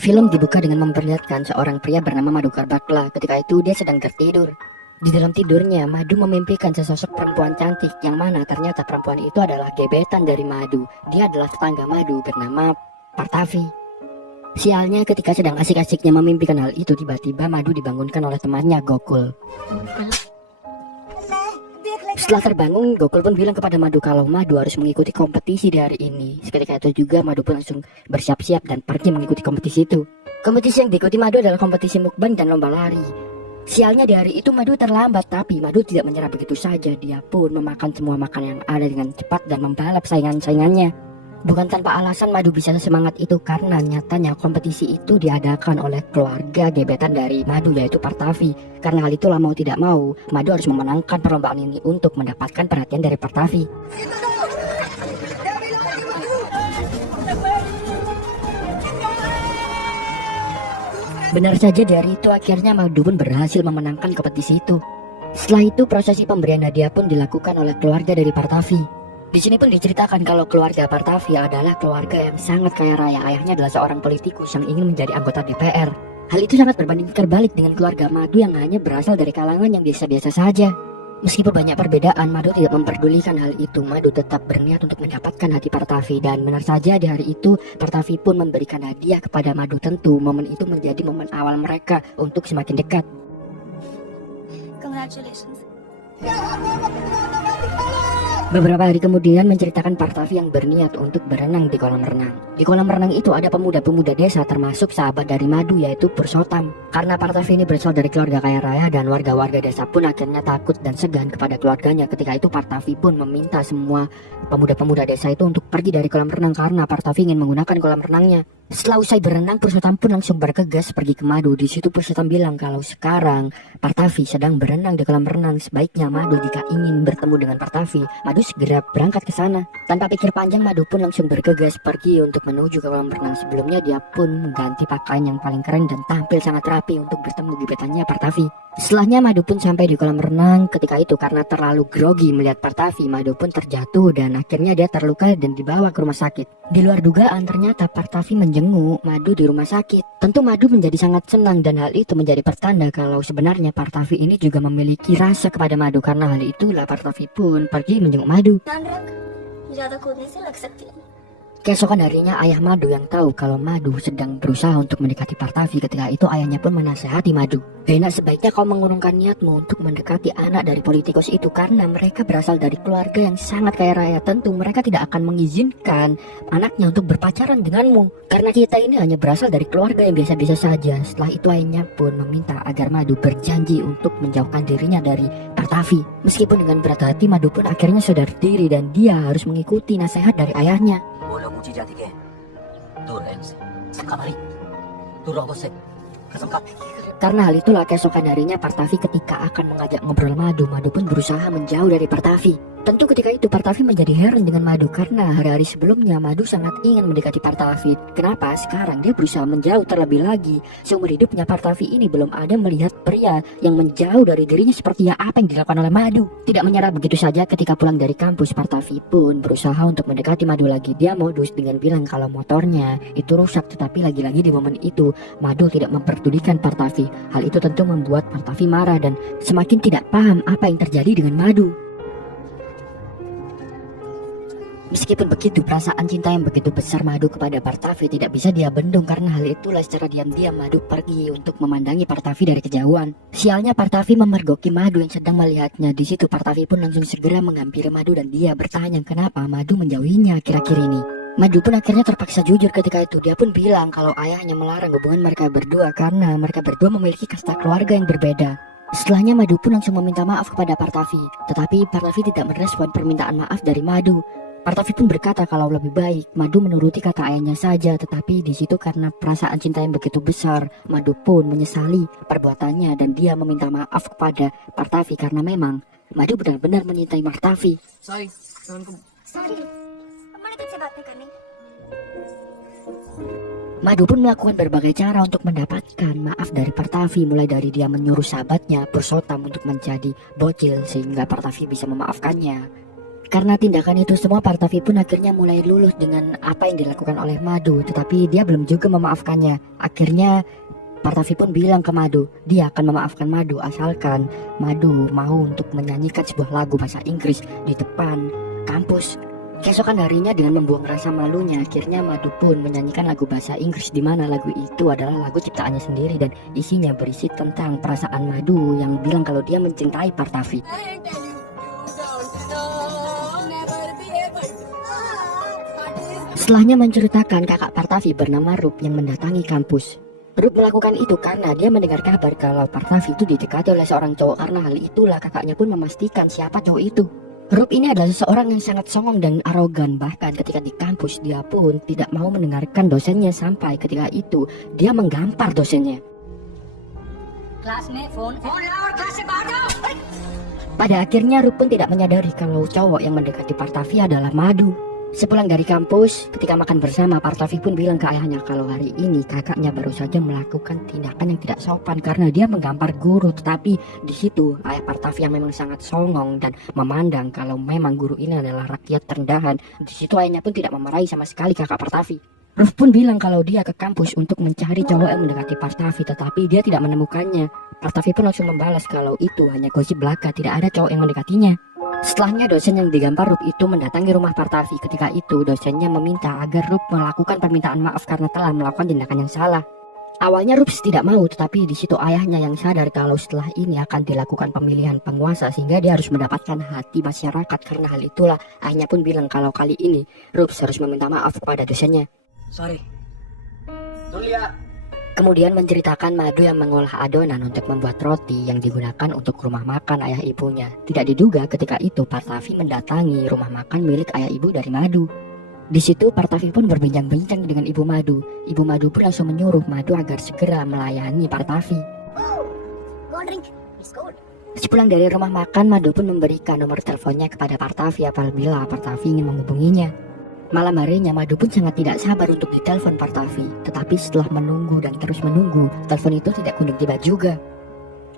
Film dibuka dengan memperlihatkan seorang pria bernama Madu Karbakla. Ketika itu dia sedang tertidur. Di dalam tidurnya, Madu memimpikan sesosok perempuan cantik yang mana ternyata perempuan itu adalah gebetan dari Madu. Dia adalah tetangga Madu bernama Partavi. Sialnya ketika sedang asik-asiknya memimpikan hal itu, tiba-tiba Madu dibangunkan oleh temannya Gokul. Setelah terbangun, Gokul pun bilang kepada Madu kalau Madu harus mengikuti kompetisi di hari ini. Seketika itu juga Madu pun langsung bersiap-siap dan pergi mengikuti kompetisi itu. Kompetisi yang diikuti Madu adalah kompetisi mukbang dan lomba lari. Sialnya di hari itu Madu terlambat, tapi Madu tidak menyerah begitu saja. Dia pun memakan semua makanan yang ada dengan cepat dan membalap saingan-saingannya. Bukan tanpa alasan Madu bisa semangat itu karena nyatanya kompetisi itu diadakan oleh keluarga gebetan dari Madu, yaitu Partavi. Karena hal itulah mau tidak mau Madu harus memenangkan perlombaan ini untuk mendapatkan perhatian dari Partavi. Benar saja dari itu akhirnya Madu pun berhasil memenangkan kompetisi itu. Setelah itu prosesi pemberian hadiah pun dilakukan oleh keluarga dari Partavi. Di sini pun diceritakan kalau keluarga Partavi adalah keluarga yang sangat kaya raya. Ayahnya adalah seorang politikus yang ingin menjadi anggota DPR. Hal itu sangat berbanding terbalik dengan keluarga Madu yang hanya berasal dari kalangan yang biasa-biasa saja. Meskipun banyak perbedaan, Madu tidak memperdulikan hal itu. Madu tetap berniat untuk mendapatkan hati Partavi, dan benar saja di hari itu Partavi pun memberikan hadiah kepada Madu. Tentu momen itu menjadi momen awal mereka untuk semakin dekat. Congratulations. Beberapa hari kemudian menceritakan Partavi yang berniat untuk berenang di kolam renang. Di kolam renang itu ada pemuda-pemuda desa termasuk sahabat dari Madu, yaitu Pursottam. Karena Partavi ini berasal dari keluarga kaya raya dan warga-warga desa pun akhirnya takut dan segan kepada keluarganya. Ketika itu Partavi pun meminta semua pemuda-pemuda desa itu untuk pergi dari kolam renang karena Partavi ingin menggunakan kolam renangnya. Setelah usai berenang, Pursottam pun langsung bergegas pergi ke Madu. Di situ Pursottam bilang kalau sekarang Partavi sedang berenang di kolam renang. Sebaiknya Madu jika ingin bertemu dengan Partavi, Madu segera berangkat ke sana. Tanpa pikir panjang, Madu pun langsung bergegas pergi untuk menuju ke kolam renang. Sebelumnya dia pun mengganti pakaian yang paling keren dan tampil sangat rapi untuk bertemu gebetannya Partavi. Setelahnya Madu pun sampai di kolam renang. Ketika itu karena terlalu grogi melihat Partavi, Madu pun terjatuh dan akhirnya dia terluka dan dibawa ke rumah sakit. Di luar dugaan ternyata Partavi menjenguk Madu di rumah sakit. Tentu Madu menjadi sangat senang dan hal itu menjadi pertanda kalau sebenarnya Partavi ini juga memiliki rasa kepada Madu. Karena hal itulah Partavi pun pergi menjenguk Madu. Keesokan harinya ayah Madu yang tahu kalau Madu sedang berusaha untuk mendekati Partavi. Ketika itu ayahnya pun menasehati Madu, "Hena, sebaiknya kau mengurungkan niatmu untuk mendekati anak dari politikus itu karena mereka berasal dari keluarga yang sangat kaya raya. Tentu mereka tidak akan mengizinkan anaknya untuk berpacaran denganmu. Karena kita ini hanya berasal dari keluarga yang biasa-biasa saja." Setelah itu ayahnya pun meminta agar Madu berjanji untuk menjauhkan dirinya dari Partavi. Meskipun dengan berat hati, Madu pun akhirnya sadar diri dan dia harus mengikuti nasihat dari ayahnya. Karena hal itulah keesokan harinya Partavi ketika akan mengajak ngobrol Madu, Madu pun berusaha menjauh dari Partavi. Tentu ketika itu Partavi menjadi heran dengan Madu karena hari-hari sebelumnya Madu sangat ingin mendekati Partavi. Kenapa sekarang dia berusaha menjauh terlebih lagi? Seumur hidupnya Partavi ini belum ada melihat pria yang menjauh dari dirinya seperti apa yang dilakukan oleh Madu. Tidak menyerah begitu saja, ketika pulang dari kampus Partavi pun berusaha untuk mendekati Madu lagi. Dia modus dengan bilang kalau motornya itu rusak, tetapi lagi-lagi di momen itu Madu tidak memperdulikan Partavi. Hal itu tentu membuat Partavi marah dan semakin tidak paham apa yang terjadi dengan Madu. Meskipun begitu, perasaan cinta yang begitu besar Madu kepada Partavi tidak bisa dia bendung. Karena hal itulah secara diam-diam Madu pergi untuk memandangi Partavi dari kejauhan. Sialnya Partavi memergoki Madu yang sedang melihatnya. Di situ Partavi pun langsung segera menghampiri Madu dan dia bertanya kenapa Madu menjauhinya akhir-akhir ini. Madu pun akhirnya terpaksa jujur ketika itu. Dia pun bilang kalau ayahnya melarang hubungan mereka berdua karena mereka berdua memiliki kasta keluarga yang berbeda. Setelahnya Madu pun langsung meminta maaf kepada Partavi. Tetapi Partavi tidak merespon permintaan maaf dari Madu. Partavi pun berkata kalau lebih baik Madu menuruti kata ayahnya saja. Tetapi di situ karena perasaan cinta yang begitu besar, Madu pun menyesali perbuatannya dan dia meminta maaf kepada Partavi karena memang Madu benar-benar mencintai Partavi. Sorry. Madu pun melakukan berbagai cara untuk mendapatkan maaf dari Partavi, mulai dari dia menyuruh sahabatnya Pursottam untuk menjadi bocil sehingga Partavi bisa memaafkannya. Karena tindakan itu semua, Partavi pun akhirnya mulai luluh dengan apa yang dilakukan oleh Madu, tetapi dia belum juga memaafkannya. Akhirnya Partavi pun bilang ke Madu, dia akan memaafkan Madu asalkan Madu mau untuk menyanyikan sebuah lagu bahasa Inggris di depan kampus. Keesokan harinya dengan membuang rasa malunya, akhirnya Madu pun menyanyikan lagu bahasa Inggris, di mana lagu itu adalah lagu ciptaannya sendiri dan isinya berisi tentang perasaan Madu yang bilang kalau dia mencintai Partavi. Setelahnya menceritakan kakak Partavi bernama Rup yang mendatangi kampus. Rup melakukan itu karena dia mendengar kabar kalau Partavi itu didekati oleh seorang cowok. Karena hal itulah kakaknya pun memastikan siapa cowok itu. Rup ini adalah seseorang yang sangat songong dan arogan. Bahkan ketika di kampus dia pun tidak mau mendengarkan dosennya, sampai ketika itu dia menggampar dosennya. Pada akhirnya Rup pun tidak menyadari kalau cowok yang mendekati Partavi adalah Madu. Sepulang dari kampus, ketika makan bersama, Partavi pun bilang ke ayahnya kalau hari ini kakaknya baru saja melakukan tindakan yang tidak sopan karena dia menggampar guru. Tetapi di situ ayah Partavi yang memang sangat songong dan memandang kalau memang guru ini adalah rakyat terendahan, di situ ayahnya pun tidak memarahi sama sekali kakak Partavi. Ruf pun bilang kalau dia ke kampus untuk mencari cowok yang mendekati Partavi, tetapi dia tidak menemukannya. Partavi pun langsung membalas kalau itu hanya gosip belaka, tidak ada cowok yang mendekatinya. Setelahnya dosen yang digambar Rup itu mendatangi rumah Partavi. Ketika itu dosennya meminta agar Rup melakukan permintaan maaf karena telah melakukan tindakan yang salah. Awalnya Rup tidak mau, tetapi di situ ayahnya yang sadar kalau setelah ini akan dilakukan pemilihan penguasa sehingga dia harus mendapatkan hati masyarakat. Karena hal itulah ayahnya pun bilang kalau kali ini Rup harus meminta maaf kepada dosennya. Sorry. Tulia. Kemudian menceritakan Madu yang mengolah adonan untuk membuat roti yang digunakan untuk rumah makan ayah ibunya. Tidak diduga ketika itu Partavi mendatangi rumah makan milik ayah ibu dari Madu. Di situ Partavi pun berbincang-bincang dengan ibu Madu. Ibu Madu pun langsung menyuruh Madu agar segera melayani Partavi. Sepulang dari rumah makan, Madu pun memberikan nomor teleponnya kepada Partavi apabila Partavi ingin menghubunginya. Malam harinya Madu pun sangat tidak sabar untuk ditelepon Partavi. Tetapi setelah menunggu dan terus menunggu, telepon itu tidak kunjung tiba juga.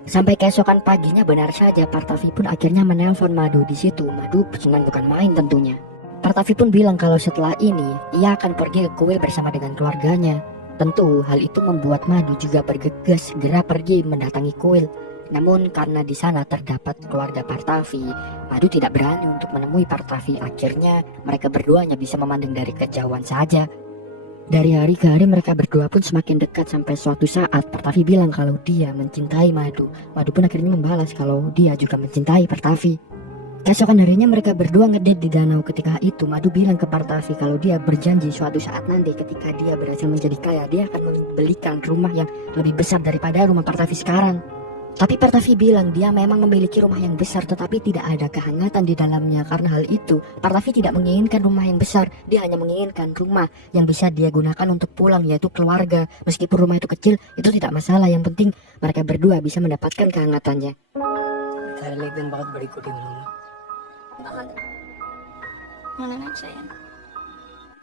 Sampai keesokan paginya benar saja Partavi pun akhirnya menelpon Madu. Di situ Madu senang bukan main tentunya. Partavi pun bilang kalau setelah ini ia akan pergi ke kuil bersama dengan keluarganya. Tentu hal itu membuat Madu juga bergegas segera pergi mendatangi kuil. Namun karena di sana terdapat keluarga Partavi, Madu tidak berani untuk menemui Partavi. Akhirnya mereka berdua hanya bisa memandang dari kejauhan saja. Dari hari ke hari mereka berdua pun semakin dekat sampai suatu saat Partavi bilang kalau dia mencintai Madu. Madu pun akhirnya membalas kalau dia juga mencintai Partavi. Keesokan harinya mereka berdua ngedate di danau. Ketika itu Madu bilang ke Partavi kalau dia berjanji suatu saat nanti ketika dia berhasil menjadi kaya, dia akan membelikan rumah yang lebih besar daripada rumah Partavi sekarang. Tapi Partavi bilang dia memang memiliki rumah yang besar tetapi tidak ada kehangatan di dalamnya. Karena hal itu Partavi tidak menginginkan rumah yang besar, dia hanya menginginkan rumah yang bisa dia gunakan untuk pulang, yaitu keluarga. Meskipun rumah itu kecil, itu tidak masalah, yang penting mereka berdua bisa mendapatkan kehangatannya. Saya liatin banget berikut ini.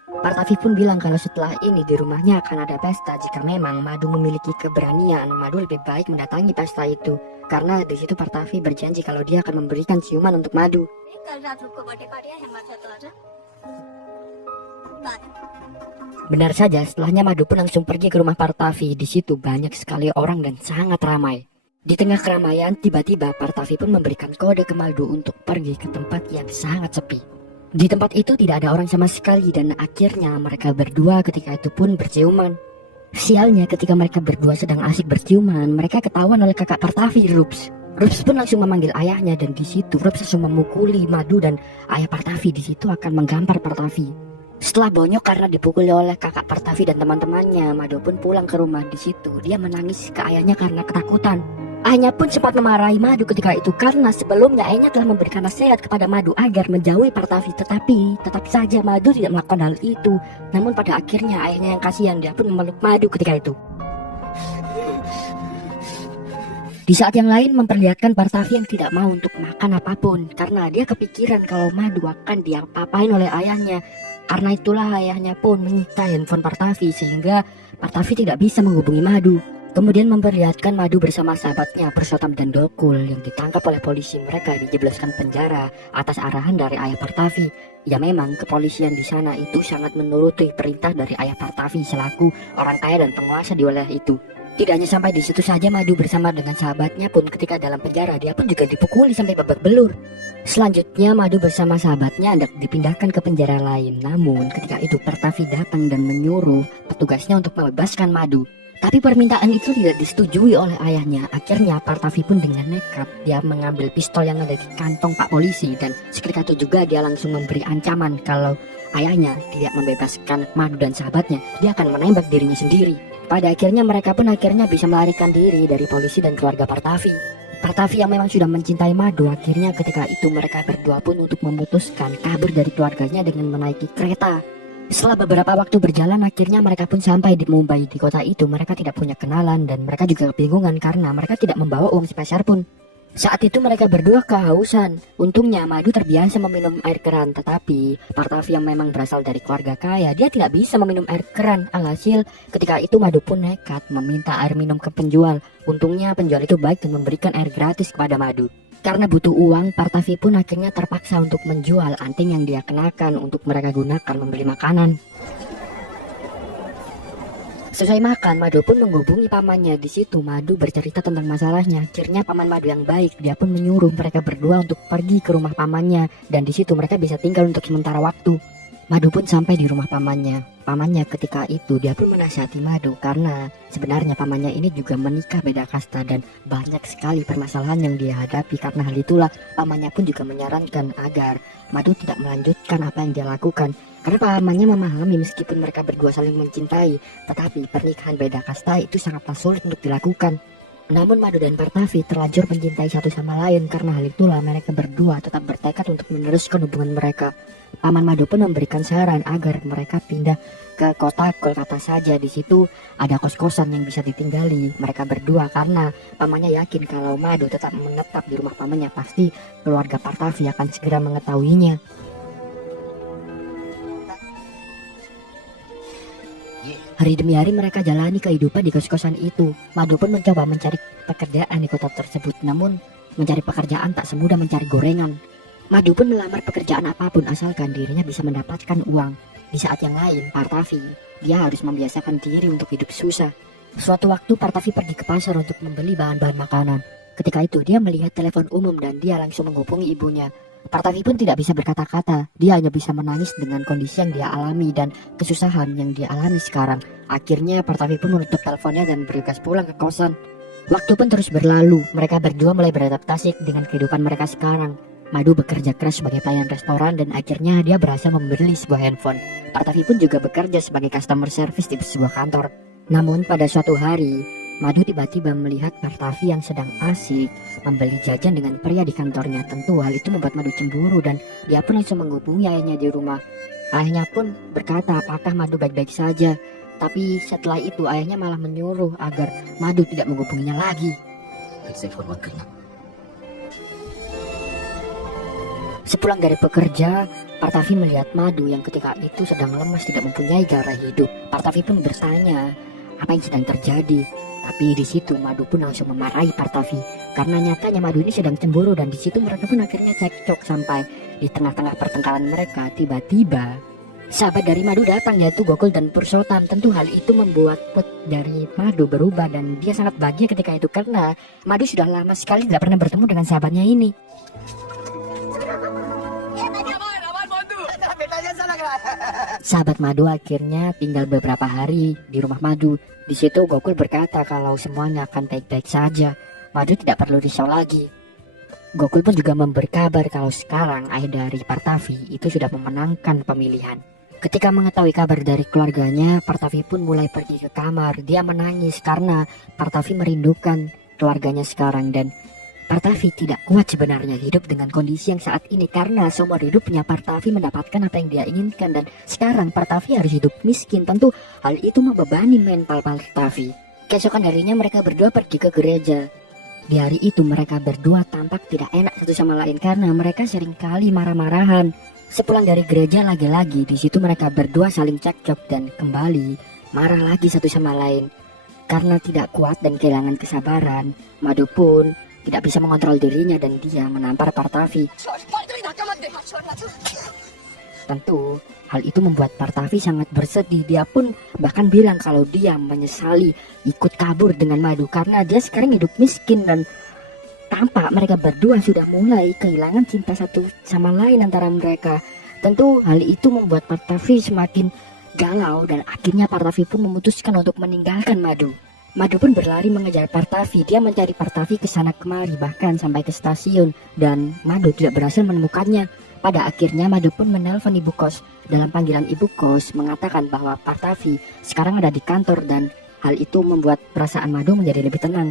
Partavi pun bilang kalau setelah ini di rumahnya akan ada pesta. Jika memang Madu memiliki keberanian, Madu lebih baik mendatangi pesta itu. Karena di situ Partavi berjanji kalau dia akan memberikan ciuman untuk Madu. Benar saja, setelahnya Madu pun langsung pergi ke rumah Partavi. Di situ banyak sekali orang dan sangat ramai. Di tengah keramaian, tiba-tiba Partavi pun memberikan kode ke Madu untuk pergi ke tempat yang sangat sepi. Di tempat itu tidak ada orang sama sekali dan akhirnya mereka berdua ketika itu pun berciuman. Sialnya ketika mereka berdua sedang asik berciuman, mereka ketahuan oleh kakak Partavi, Rups. Rups pun langsung memanggil ayahnya dan di situ Rups langsung memukuli Madu dan ayah Partavi di situ akan menggampar Partavi. Setelah bonyok karena dipukuli oleh kakak Partavi dan teman-temannya, Madu pun pulang ke rumah. Di situ dia menangis ke ayahnya karena ketakutan. Ayahnya pun sempat memarahi Madu ketika itu karena sebelumnya ayahnya telah memberikan nasihat kepada Madu agar menjauhi Partavi, tetapi tetap saja Madu tidak melakukan hal itu. Namun pada akhirnya ayahnya yang kasihan, dia pun memeluk Madu ketika itu. Di saat yang lain memperlihatkan Partavi yang tidak mau untuk makan apapun karena dia kepikiran kalau Madu akan diapa-apain oleh ayahnya. Karena itulah ayahnya pun menyita handphone Partavi sehingga Partavi tidak bisa menghubungi Madu. Kemudian memperlihatkan Madu bersama sahabatnya Purushottam dan Gokul yang ditangkap oleh polisi. Mereka dijebloskan penjara atas arahan dari ayah Partavi. Ya memang kepolisian di sana itu sangat menuruti perintah dari ayah Partavi selaku orang kaya dan penguasa di wilayah itu. Tidak hanya sampai di situ saja, Madu bersama dengan sahabatnya pun ketika dalam penjara dia pun juga dipukuli sampai babak belur. Selanjutnya Madu bersama sahabatnya hendak dipindahkan ke penjara lain. Namun ketika itu Partavi datang dan menyuruh petugasnya untuk membebaskan Madu. Tapi permintaan itu tidak disetujui oleh ayahnya. Akhirnya Partavi pun dengan nekat dia mengambil pistol yang ada di kantong Pak Polisi, dan seketika itu juga dia langsung memberi ancaman kalau ayahnya tidak membebaskan Madu dan sahabatnya, dia akan menembak dirinya sendiri. Pada akhirnya mereka pun bisa melarikan diri dari polisi dan keluarga Partavi. Partavi yang memang sudah mencintai Madu, akhirnya ketika itu mereka berdua pun untuk memutuskan kabur dari keluarganya dengan menaiki kereta. Setelah beberapa waktu berjalan, akhirnya mereka pun sampai di Mumbai. Di kota itu mereka tidak punya kenalan dan mereka juga kebingungan karena mereka tidak membawa uang sepeser pun. Saat itu mereka berdua kehausan. Untungnya Madu terbiasa meminum air keran, tetapi Partavi yang memang berasal dari keluarga kaya, dia tidak bisa meminum air keran. Alhasil ketika itu Madu pun nekat meminta air minum ke penjual. Untungnya penjual itu baik dan memberikan air gratis kepada Madu. Karena butuh uang, Partavi pun akhirnya terpaksa untuk menjual anting yang dia kenakan untuk mereka gunakan membeli makanan. Sesuai makan, Madu pun menghubungi pamannya. Di situ Madu bercerita tentang masalahnya. Akhirnya paman Madu yang baik, dia pun menyuruh mereka berdua untuk pergi ke rumah pamannya, dan di situ mereka bisa tinggal untuk sementara waktu. Madu pun sampai di rumah pamannya. Pamannya ketika itu dia pun menasihati Madu karena sebenarnya pamannya ini juga menikah beda kasta dan banyak sekali permasalahan yang dia hadapi. Karena hal itulah pamannya pun juga menyarankan agar Madu tidak melanjutkan apa yang dia lakukan. Karena pamannya memahami meskipun mereka berdua saling mencintai, tetapi pernikahan beda kasta itu sangatlah sulit untuk dilakukan. Namun Madu dan Partavi terlanjur mencintai satu sama lain. Karena hal itulah mereka berdua tetap bertekad untuk meneruskan hubungan mereka. Paman Madu pun memberikan saran agar mereka pindah ke kota Kolkata saja. Di situ ada kos-kosan yang bisa ditinggali mereka berdua karena pamannya yakin kalau Madu tetap menetap di rumah pamannya, pasti keluarga Partavi akan segera mengetahuinya. Hari demi hari mereka jalani kehidupan di kos-kosan itu. Madu pun mencoba mencari pekerjaan di kota tersebut, namun mencari pekerjaan tak semudah mencari gorengan. Madu pun melamar pekerjaan apapun asalkan dirinya bisa mendapatkan uang. Di saat yang lain, Partavi, dia harus membiasakan diri untuk hidup susah. Suatu waktu Partavi pergi ke pasar untuk membeli bahan-bahan makanan. Ketika itu dia melihat telepon umum dan dia langsung menghubungi ibunya. Partavi pun tidak bisa berkata-kata, dia hanya bisa menangis dengan kondisi yang dia alami dan kesusahan yang dia alami sekarang. Akhirnya Partavi pun menutup teleponnya dan bergegas pulang ke kosan. Waktu pun terus berlalu, mereka berdua mulai beradaptasi dengan kehidupan mereka sekarang. Madu bekerja keras sebagai pelayan restoran dan akhirnya dia berhasil membeli sebuah handphone. Partavi pun juga bekerja sebagai customer service di sebuah kantor. Namun pada suatu hari, Madu tiba-tiba melihat Partavi yang sedang asik membeli jajan dengan pria di kantornya. Tentu hal itu membuat Madu cemburu dan dia pun langsung menghubungi ayahnya di rumah. Ayahnya pun berkata apakah Madu baik-baik saja. Tapi setelah itu ayahnya malah menyuruh agar Madu tidak menghubunginya lagi. Sepulang dari bekerja, Partavi melihat Madu yang ketika itu sedang lemas, tidak mempunyai gairah hidup. Partavi pun bertanya apa yang sedang terjadi. Tapi di situ Madu pun langsung memarahi Partavi karena nyatanya Madu ini sedang cemburu, dan di situ mereka pun akhirnya cekcok. Sampai di tengah-tengah pertengkaran mereka tiba-tiba sahabat dari Madu datang, yaitu Gokul dan Purushottam. Tentu hal itu membuat mood dari Madu berubah dan dia sangat bahagia ketika itu karena Madu sudah lama sekali tidak pernah bertemu dengan sahabatnya ini. Sahabat Madu akhirnya tinggal beberapa hari di rumah Madu. Di situ Gokul berkata kalau semuanya akan baik-baik saja. Madu tidak perlu risau lagi. Gokul pun juga memberi kabar kalau sekarang ayah dari Partavi itu sudah memenangkan pemilihan. Ketika mengetahui kabar dari keluarganya, Partavi pun mulai pergi ke kamar. Dia menangis karena Partavi merindukan keluarganya sekarang, dan Partavi tidak kuat sebenarnya hidup dengan kondisi yang saat ini karena seumur hidupnya Partavi mendapatkan apa yang dia inginkan, dan sekarang Partavi harus hidup miskin. Tentu hal itu membebani mental Partavi. Keesokan harinya mereka berdua pergi ke gereja. Di hari itu mereka berdua tampak tidak enak satu sama lain karena mereka seringkali marah-marahan. Sepulang dari gereja lagi-lagi di situ mereka berdua saling cekcok dan kembali marah lagi satu sama lain. Karena tidak kuat dan kehilangan kesabaran, Madu pun tidak bisa mengontrol dirinya dan dia menampar Partavi. Tentu, hal itu membuat Partavi sangat bersedih. Dia pun bahkan bilang kalau dia menyesali ikut kabur dengan Madu karena dia sekarang hidup miskin dan tampak mereka berdua sudah mulai kehilangan cinta satu sama lain antara mereka. Tentu hal itu membuat Partavi semakin galau dan akhirnya Partavi pun memutuskan untuk meninggalkan Madu. Madu pun berlari mengejar Partavi. Dia mencari Partavi ke sana kemari bahkan sampai ke stasiun dan Madu tidak berhasil menemukannya. Pada akhirnya Madu pun menelpon ibu kos. Dalam panggilan ibu kos mengatakan bahwa Partavi sekarang ada di kantor dan hal itu membuat perasaan Madu menjadi lebih tenang.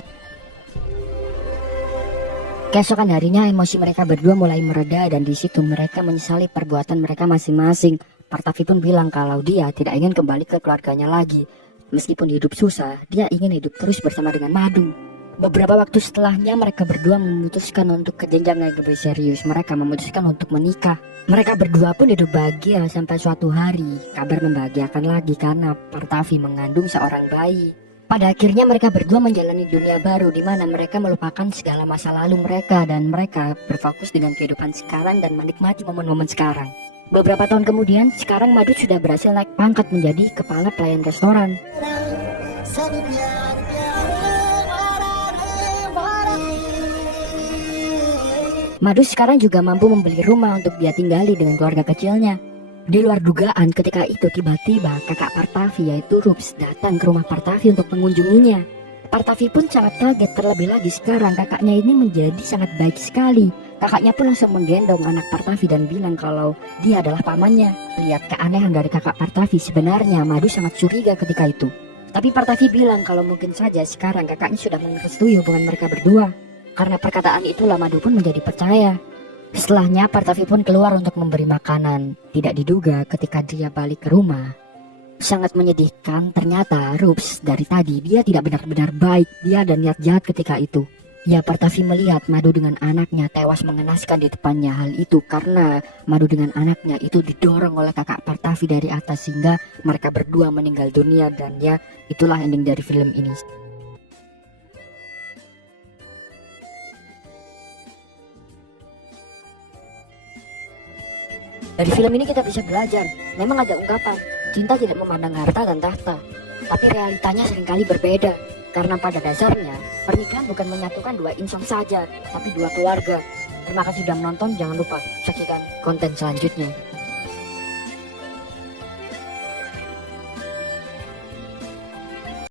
Keesokan harinya emosi mereka berdua mulai mereda dan di situ mereka menyesali perbuatan mereka masing-masing. Partavi pun bilang kalau dia tidak ingin kembali ke keluarganya lagi. Meskipun hidup susah, dia ingin hidup terus bersama dengan Madu. Beberapa waktu setelahnya mereka berdua memutuskan untuk ke jenjang yang lebih serius. Mereka memutuskan untuk menikah. Mereka berdua pun hidup bahagia sampai suatu hari kabar membahagiakan lagi karena Partavi mengandung seorang bayi. Pada akhirnya mereka berdua menjalani dunia baru di mana mereka melupakan segala masa lalu mereka dan mereka berfokus dengan kehidupan sekarang dan menikmati momen-momen sekarang. Beberapa tahun kemudian, sekarang Madu sudah berhasil naik pangkat menjadi kepala pelayan restoran. Madu sekarang juga mampu membeli rumah untuk dia tinggali dengan keluarga kecilnya. Di luar dugaan ketika itu tiba-tiba kakak Partavi yaitu Rups datang ke rumah Partavi untuk mengunjunginya. Partavi pun sangat kaget, terlebih lagi sekarang kakaknya ini menjadi sangat baik sekali. Kakaknya pun langsung menggendong anak Partavi dan bilang kalau dia adalah pamannya. Lihat keanehan dari kakak Partavi, sebenarnya Madu sangat curiga ketika itu. Tapi Partavi bilang kalau mungkin saja sekarang kakaknya sudah merestui hubungan mereka berdua. Karena perkataan itulah Madu pun menjadi percaya. Setelahnya Partavi pun keluar untuk memberi makanan. Tidak diduga ketika dia balik ke rumah, sangat menyedihkan, ternyata Rups dari tadi dia tidak benar-benar baik. Dia ada niat jahat ketika itu. Ya, Partavi melihat Madu dengan anaknya tewas mengenaskan di depannya. Hal itu karena Madu dengan anaknya itu didorong oleh kakak Partavi dari atas sehingga mereka berdua meninggal dunia. Dan ya, itulah ending dari film ini. Dari film ini kita bisa belajar, memang ada ungkapan, cinta tidak memandang harta dan tahta. Tapi realitanya seringkali berbeda, karena pada dasarnya, pernikahan bukan menyatukan dua insan saja, tapi dua keluarga. Terima kasih sudah menonton, jangan lupa saksikan konten selanjutnya.